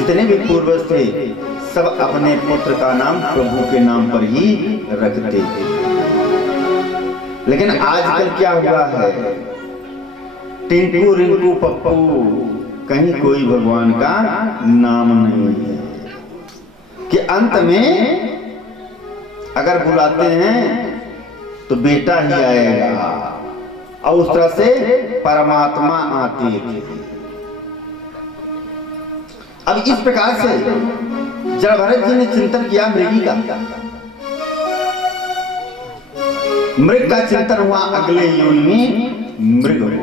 जितने भी पूर्वज थे सब अपने पुत्र का नाम प्रभु के नाम पर ही रखते थे। लेकिन आजकल क्या हुआ है, टिंकू रिंकू पप्पू, कहीं कोई भगवान का नाम नहीं है। कि अंत में अगर बुलाते हैं तो बेटा ही आएगा, और उस तरह से परमात्मा आते थे। अब इस प्रकार से जड़ भरत जी ने चिंतन किया मृगी का, मृग का चिंतन हुआ, अगले योनि में मृग हो गए।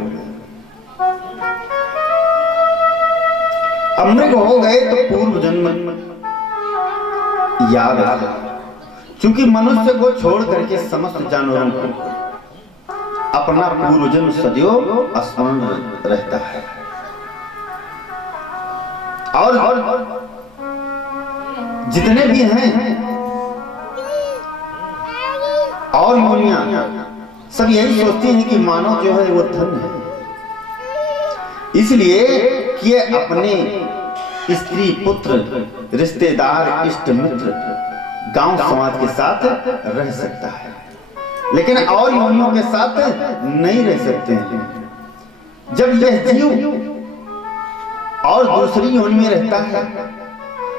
अब मृग हो गए तो पूर्व जन्म याद आ, चूंकि मनुष्य को छोड़ करके समस्त जानवरों को अपना पूर्व जन्म सदैव स्मरण रहता है। और जितने भी हैं और योनियां सब यही सोचती हैं कि मानव जो है वो धन है, इसलिए कि ये अपने स्त्री पुत्र रिश्तेदार इष्ट मित्र गांव समाज के साथ रह सकता है, लेकिन और योनियों के साथ नहीं रह सकते हैं। जब यह जीव और दूसरी योनि में रहता है,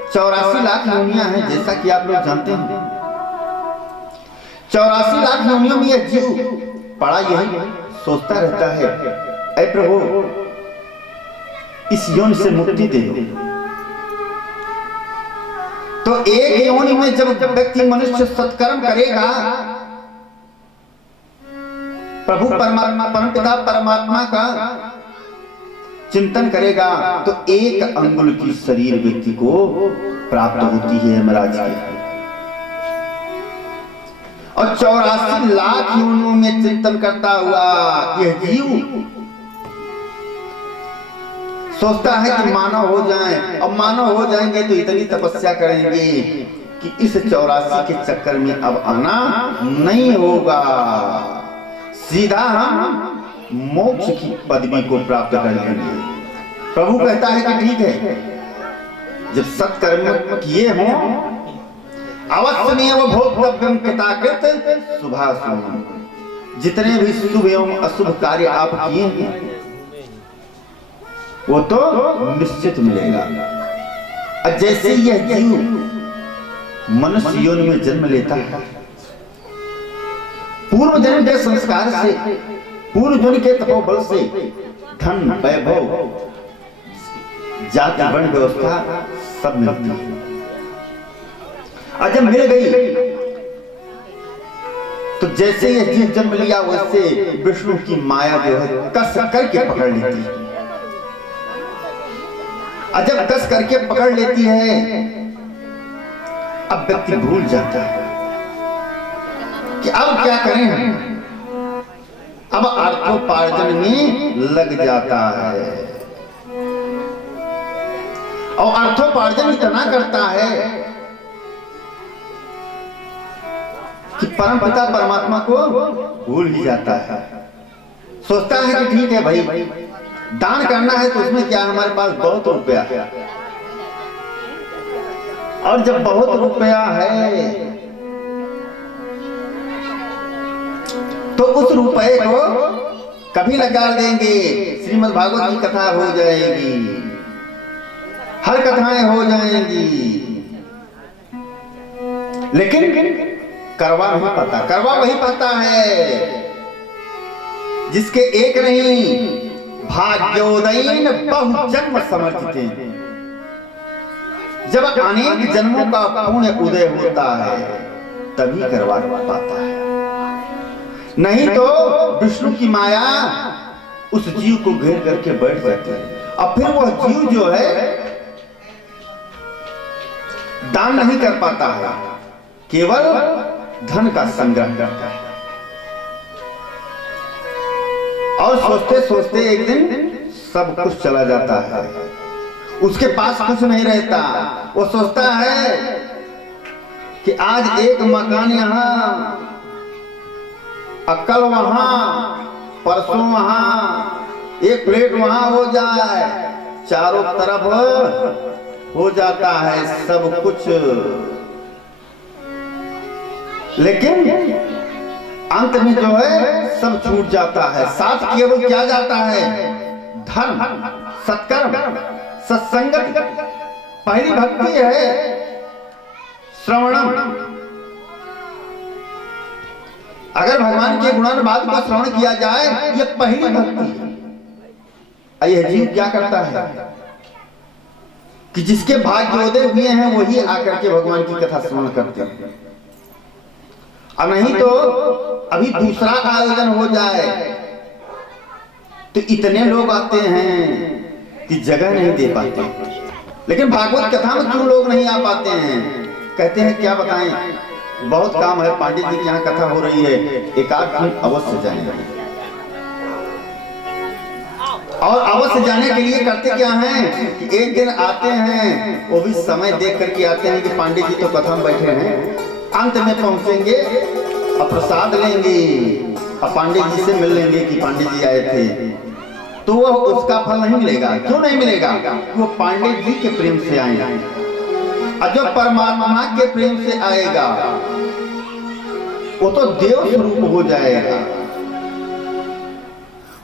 84 लाख योनियां हैं जैसा कि आप लोग जानते हैं। 84 लाख योनियों में यह जीव पड़ा यही सोचता रहता है, ऐ प्रभु इस योनि से मुक्ति दे दो। तो एक योनि में जब व्यक्ति मनुष्य सत्कर्म करेगा, प्रभु परमात्मा परमपिता परमात्मा का चिंतन करेगा, तो एक अंगुल की शरीर व्यक्ति को प्राप्त होती है महाराज की। और 84 लाख योनियों में चिंतन करता हुआ यह जीव सोचता है कि मानव हो जाएं, और मानव हो जाएंगे तो इतनी तपस्या करेंगे कि इस 84 के चक्कर में अब आना नहीं होगा, सीधा हम मोक्ष की पदवी को प्राप्त कर लेंगे। प्रभु कहता है कि ठीक है, जब सत्कर्म किए हों अवश्यमेव भोक्तव्यम कृताकृत शुभाशुभम्, जितने भी शुभ एवं अशुभ कार्य आप किए हैं वो तो निश्चित मिलेगा। और जैसे यह जीव मनुष्य योनि में जन्म लेता है, पूर्व जन्म के संस्कार से, पूर्व जन्म के तपोबल से धन वैभव जाति वर्ण व्यवस्था सब मिलती है। और जब मिल गई तो जैसे यह जीव जन्म लिया वैसे विष्णु की माया जो है कस करके पकड़ लेती है। और जब कस करके पकड़ लेती है, अब व्यक्ति भूल जाता है कि अब क्या करें हम, अब अर्थोपार्जन में लग जाता है। और अर्थोपार्जन इतना करता है कि परमपिता परमात्मा को भूल ही जाता है। सोचता है कि ठीक है भाई दान करना है तो उसमें क्या, हमारे पास बहुत रुपया है, और जब बहुत रुपया है तो उस रुपए को कभी लगा देंगे, श्रीमद् भागवत की कथा हो जाएगी, हर कथाएं हो जाएंगी, लेकिन करवा नहीं पाता। करवा वही पाता है जिसके एक नहीं भाग्योदयीन बहुजन्म समर्थित, जब अनेक जन्मों का पुण्य उदय होता है तभी करवा पाता है, नहीं तो विष्णु की माया उस जीव को घेर करके बैठ जाती है। और फिर वह जीव जो है दान नहीं कर पाता है, केवल धन का संग्रह करता है। और सोचते सोचते एक दिन सब कुछ चला जाता है, उसके पास कुछ नहीं रहता। वो सोचता है कि आज एक मकान यहाँ, कल वहां, परसों वहां, एक प्लेट वहां हो जाए, चारों तरफ हो जाता है सब कुछ, लेकिन अंत में जो है सब छूट जाता है। साथ केवल क्या जाता है? धर्म, सत्कर्म, सत्संगत। पहली भक्ति है श्रवणम। अगर भगवान के गुणानुवाद को श्रवण किया जाए, यह पहली भक्ति है। यह जीव क्या करता है कि जिसके भाग्योदय हुए हैं वही आकर के भगवान की कथा श्रवण करते हैं। और नहीं तो अभी दूसरा आयोजन हो जाए तो इतने लोग आते हैं कि जगह नहीं दे पाते। लेकिन भागवत कथा में क्यों लोग नहीं आ पाते हैं? कहते हैं क्या बताएं, बहुत काम है, पांडित जी की यहाँ कथा हो रही है, एक आध दिन अवश्य जाएंगे। और अवश्य जाने के लिए करते क्या हैं कि एक दिन आते हैं, वो भी समय देख करके आते हैं कि पांडित जी तो कथा में बैठे हैं, अंत में पहुंचेंगे और प्रसाद लेंगे और पांडित जी से मिल लेंगे कि पांडित जी आए थे। तो वह उसका फल नहीं मिलेगा। क्यों नहीं मिलेगा? वो पांडित जी के प्रेम से आए, और जो परमात्मा के प्रेम से आएगा वो तो देव स्वरूप हो जाएगा,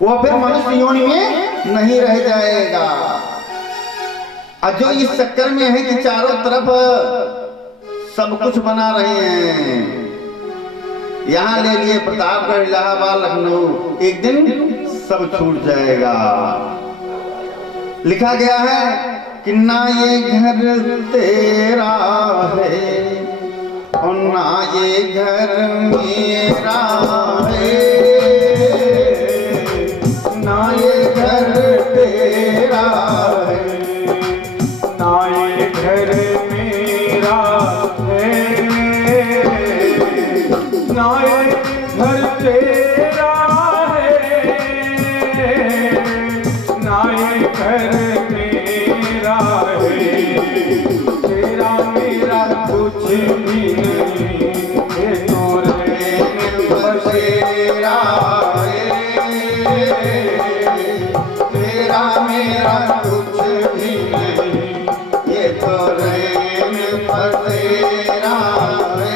वो फिर मनुष्य योनि में नहीं रह जाएगा। और जो इस चक्कर में है कि चारों तरफ सब कुछ बना रहे हैं, यहां ले लिए प्रतापगढ़, इलाहाबाद, लखनऊ, एक दिन सब छूट जाएगा। लिखा गया है कि ना ये घर तेरा है और ना ये घर मेरा है, ना ये घर तेरा है, ना ये घर मेरा है, ना ये घर तेरा है, ना ये घर मेरा है, तेरा मेरा कुछ भी नहीं, ये तो रहने बसेरा है, तेरा मेरा कुछ भी नहीं, ये तो रहने बसेरा है।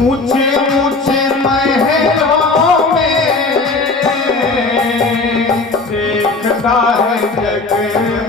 ऊंचे ऊंचे महलों में देखता है जग